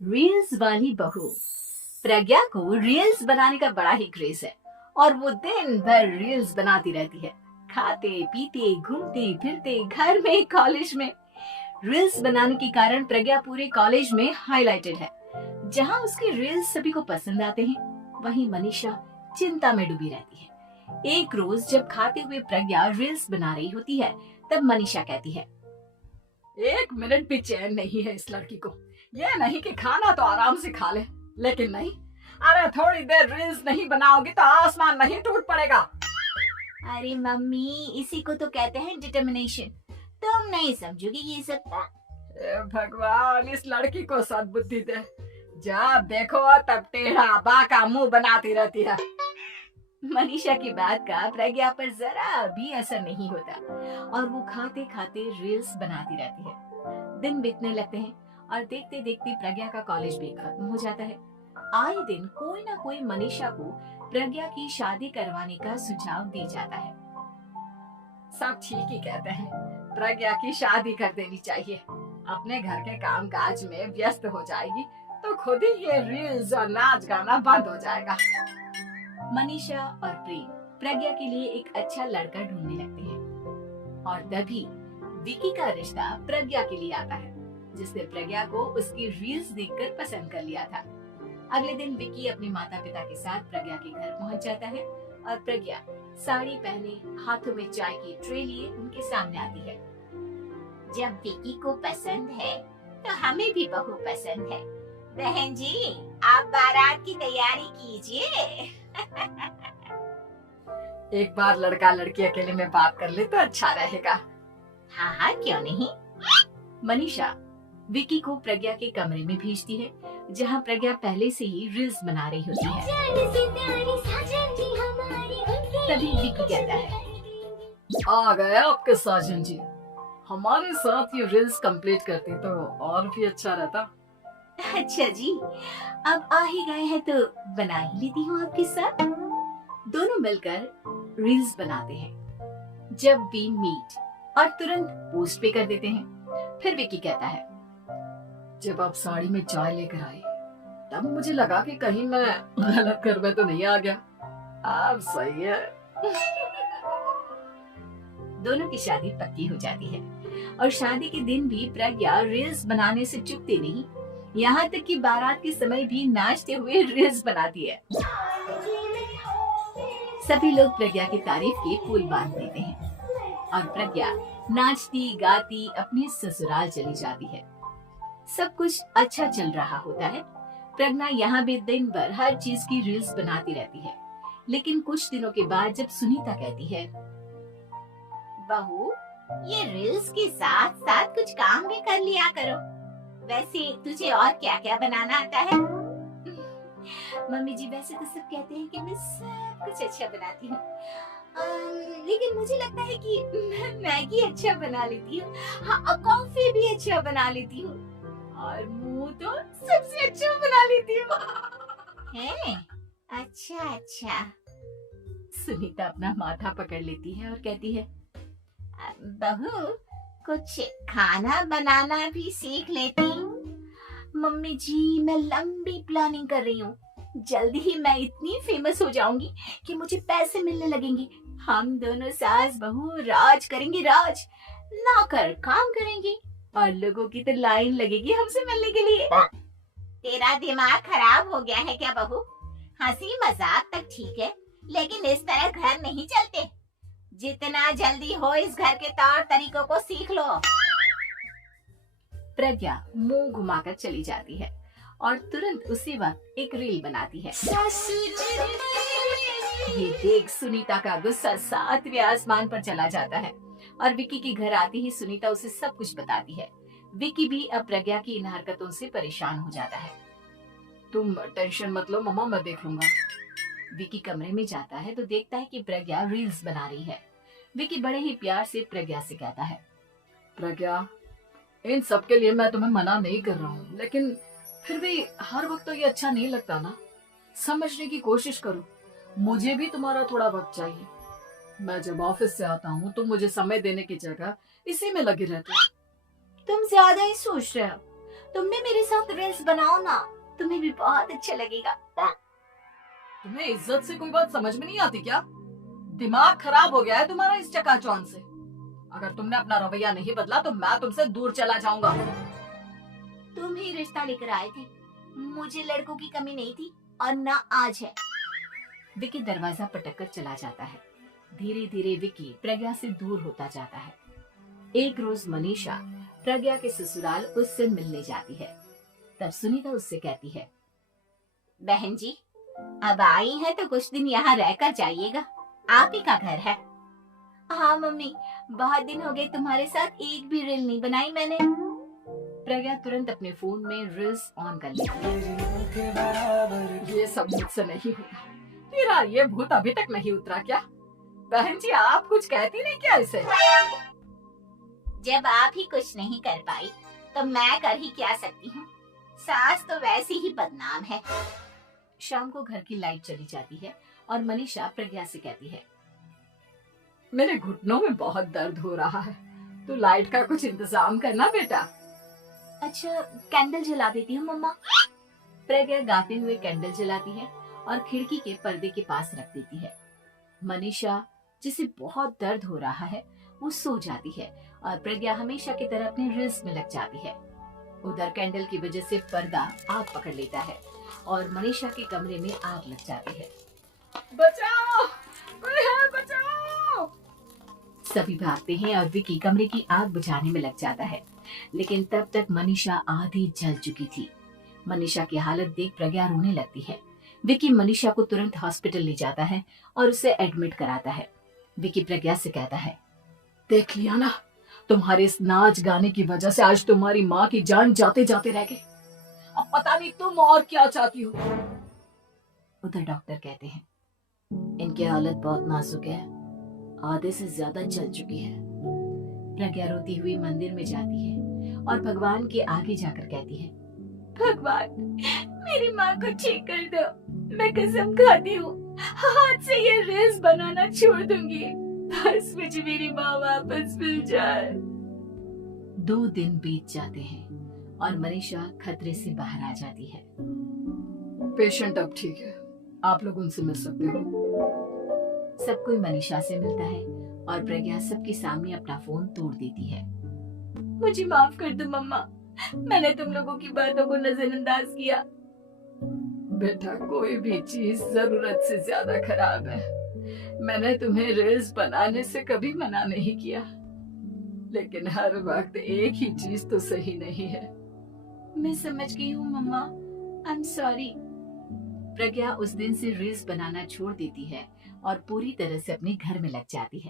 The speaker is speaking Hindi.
रील्स वाली बहू। प्रज्ञा को रील्स बनाने का बड़ा ही क्रेज है और वो दिन भर रील्स बनाती रहती है। खाते पीते घूमते फिरते घर में कॉलेज में रील्स बनाने के कारण प्रज्ञा पूरे कॉलेज में हाईलाइटेड है। जहां उसकी रील्स सभी को पसंद आते हैं, वहीं मनीषा चिंता में डूबी रहती है। एक रोज जब खाते हुए प्रज्ञा रील्स बना रही होती है, तब मनीषा कहती है, एक मिनट भी चैन नहीं है इस लड़की को। ये नहीं कि खाना तो आराम से खा ले, लेकिन नहीं, अरे थोड़ी देर रील्स नहीं बनाओगी तो आसमान नहीं टूट पड़ेगा। अरे मम्मी, इसी को तो कहते हैं डिटर्मिनेशन। तुम नहीं समझोगी ये सब। भगवान, इस लड़की को सद्बुद्धि दे। जब देखो तब टेढ़ा बाका मुंह बनाती रहती है। मनीषा की बात का प्रज्ञा पर जरा भी असर नहीं होता और वो खाते खाते रील्स बनाती रहती है। दिन बीतने लगते हैं और देखते देखते प्रज्ञा का कॉलेज भी खत्म हो जाता है। आए दिन कोई ना कोई मनीषा को प्रज्ञा की शादी करवाने का सुझाव दे जाता है। सब ठीक ही कहते हैं, प्रज्ञा की शादी कर देनी चाहिए। अपने घर के काम काज में व्यस्त हो जाएगी तो खुद ही ये रील्स और नाच गाना बंद हो जाएगा। मनीषा और प्रेम प्रज्ञा के लिए एक अच्छा लड़का ढूंढने लगते हैं और तभी विकी का रिश्ता प्रज्ञा के लिए आता है, जिसने प्रज्ञा को उसकी रील्स देखकर पसंद कर लिया था। अगले दिन विकी अपने माता पिता के साथ प्रज्ञा के घर पहुंच जाता है और प्रज्ञा साड़ी पहने हाथों में चाय की ट्रे लिए उनके सामने आती है। जब विकी को पसंद है तो हमें भी बहू पसंद है। बहन जी, आप बारात की तैयारी कीजिए। एक बार लड़का लड़की अकेले में बात कर ले तो अच्छा रहेगा। हाँ हाँ, क्यों नहीं। मनीषा विकी को प्रज्ञा के कमरे में भेजती है, जहाँ प्रज्ञा पहले से ही रील्स बना रही होती है। तभी विकी कहता है, आ गए आपके साजन जी। हमारे साथ ये रील्स कंप्लीट करती तो और भी अच्छा रहता। अच्छा जी, अब आ ही गए हैं तो बना ही लेती हूँ आपके साथ। दोनों मिलकर रील्स बनाते हैं। जब वी मीट और तुरंत पोस्ट पे कर देते हैं। फिर विकी कहता है, जब आप साड़ी में चाय लेकर आई तब मुझे लगा कि कहीं मैं गलत घर में तो नहीं आ गया। अब सही है। दोनों की शादी पक्की हो जाती है और शादी के दिन भी प्रज्ञा रील्स बनाने से चूकती नहीं, यहाँ तक कि बारात के समय भी नाचते हुए रील्स बनाती है। सभी लोग प्रज्ञा की तारीफ के पुल बांध देते हैं और प्रज्ञा नाचती गाती अपने ससुराल चली जाती है। सब कुछ अच्छा चल रहा होता है। प्रज्ञा यहाँ भी दिन भर हर चीज की रील्स बनाती रहती है, लेकिन कुछ दिनों के बाद जब सुनीता कहती है, बहू, ये रील्स के साथ साथ कुछ काम भी कर लिया करो। वैसे तुझे और क्या क्या बनाना आता है? मम्मी जी, वैसे तो सब कहते हैं कि मैं सब कुछ अच्छा बनाती हूँ, लेकिन मुझे लगता है कि मैं मैगी अच्छा बना लेती हूँ। हाँ, कॉफी भी अच्छा बना लेती हूँ और मुंह तो सबसे अच्छा बना लेती हूँ। है? अच्छा अच्छा। सुनीता अपना माथा पकड़ लेती है और कहती है, बहू, कुछ खाना बनाना भी सीख लेती। मम्मी जी, मैं लंबी प्लानिंग कर रही हूँ। जल्दी ही मैं इतनी फेमस हो जाऊंगी कि मुझे पैसे मिलने लगेंगे। हम दोनों सास बहू राज करेंगे, राज। नौकर काम करेंगे और लोगों की तो लाइन लगेगी हमसे मिलने के लिए। तेरा दिमाग खराब हो गया है क्या बहू? हंसी मजाक तक ठीक है, लेकिन इस तरह घर नहीं चलते। जितना जल्दी हो इस घर के तौर तरीकों को सीख लो। प्रज्ञा मुंह घुमाकर चली जाती है और तुरंत उसी वक्त एक रील बनाती है। ये देख सुनीता का गुस्सा 7वें आसमान पर चला जाता है और विकी के घर आती ही सुनीता उसे सब कुछ बताती है। विकी भी अब प्रज्ञा की इन हरकतों से परेशान हो जाता है। तुम टेंशन मत लो मम्मा, मैं देख लूंगा। विकी कमरे में जाता है तो देखता है कि प्रज्ञा रील्स बना रही है। विकी बड़े ही प्यार से प्रज्ञा से कहता है, प्रज्ञा, इन सब के लिए मैं तुम्हें मना नहीं कर रहा हूँ, लेकिन फिर भी हर वक्त तो ये अच्छा नहीं लगता ना। समझने की कोशिश करो, मुझे भी तुम्हारा थोड़ा वक्त चाहिए। मैं जब ऑफिस से आता हूँ तो मुझे समय देने की जगह इसी में लगे रहते हो। तुम ज्यादा ही सोच रहे हो। तुमने मेरे साथ रील्स बनाओ ना, तुम्हें भी बहुत अच्छा लगेगा। तुम्हें इज्जत से कोई बात समझ में नहीं आती क्या? दिमाग खराब हो गया है तुम्हारा इस चकाचौंध से। अगर तुमने अपना रवैया नहीं बदला तो मैं तुमसे दूर चला जाऊंगा। तुम ही रिश्ता लेकर आए थे, मुझे लड़कों की कमी नहीं थी और ना आज है। विकी दरवाजा पटककर चला जाता है। धीरे धीरे विकी प्रज्ञा से दूर होता जाता है। एक रोज मनीषा प्रज्ञा के ससुराल उससे मिलने जाती है। तब सुनीता उससे कहती है, बहन जी अब आई है तो कुछ दिन यहाँ रहकर जाइएगा, आप ही का घर है। हाँ मम्मी, बहुत दिन हो गए तुम्हारे साथ एक भी रील नहीं बनाई मैंने। प्रज्ञा तुरंत अपने फोन में रील्स ऑन कर लेती है। ये सब मुझसे नहीं होता। तेरा ये भूत अभी तक नहीं उतरा क्या? बहन जी आप कुछ कहती नहीं क्या इसे? जब आप ही कुछ नहीं कर पाई तो मैं कर ही क्या सकती हूँ। सास तो वैसे ही बदनाम है। शाम को घर की लाइट चली जाती है और मनीषा प्रज्ञा से कहती है, मेरे घुटनों में बहुत दर्द हो रहा है, तू लाइट का कुछ इंतजाम करना बेटा। अच्छा कैंडल जला देती हूँ मम्मा। प्रज्ञा गाते हुए कैंडल जलाती है और खिड़की के पर्दे के पास रख देती है। मनीषा जिसे बहुत दर्द हो रहा है वो सो जाती है और प्रज्ञा हमेशा की तरह अपने रील्स में लग जाती है। उधर कैंडल की वजह से पर्दा आग पकड़ लेता है और मनीषा के कमरे में आग लग जाती है। बचाओ, कोई है बचाओ। सभी भागते हैं और विकी कमरे की आग बुझाने में लग जाता है, लेकिन तब तक मनीषा आधी जल चुकी थी। मनीषा की हालत देख प्रज्ञा रोने लगती है। विकी मनीषा को तुरंत हॉस्पिटल ले जाता है और उसे एडमिट कराता है। विकी प्रज्ञा से कहता है, देख लिया ना, तुम्हारे इस नाच गाने की वजह से आज तुम्हारी माँ की जान जाते जाते रह गई। अब पता नहीं तुम और क्या चाहती हो। उधर डॉक्टर कहते हैं, इनकी हालत बहुत नाजुक है, आधे से ज्यादा जल चुकी है। प्रज्ञा रोती हुई मंदिर में जाती है और भगवान के आगे जाकर कहती है, भगवान मेरी माँ को ठीक कर दो, मैं कसम खाती हूँ हाथ से ये रील्स बनाना छोड़ दूंगी, बस मुझे मेरी माँ वापस मिल जाए। 2 दिन बीत जाते हैं और मनीषा खतरे से बाहर आ जाती है। पेशेंट अब ठीक है, आप लोग उनसे मिल सकते हो। सब कोई मनीषा से मिलता है और प्रज्ञा सबके सामने अपना फोन तोड़ देती है। मुझे माफ कर दो मम्मा, मैंने तुम लोगों की बातों को नजरअंदाज किया। बेटा कोई भी चीज जरूरत से ज्यादा खराब है। मैंने तुम्हें रील्स बनाने से कभी मना नहीं किया, लेकिन हर वक्त एक ही चीज तो सही नहीं है। मैं समझ गई हूँ मम्मा, आई एम सॉरी। प्रज्ञा उस दिन से रील्स बनाना छोड़ देती है और पूरी तरह से अपने घर में लग जाती है।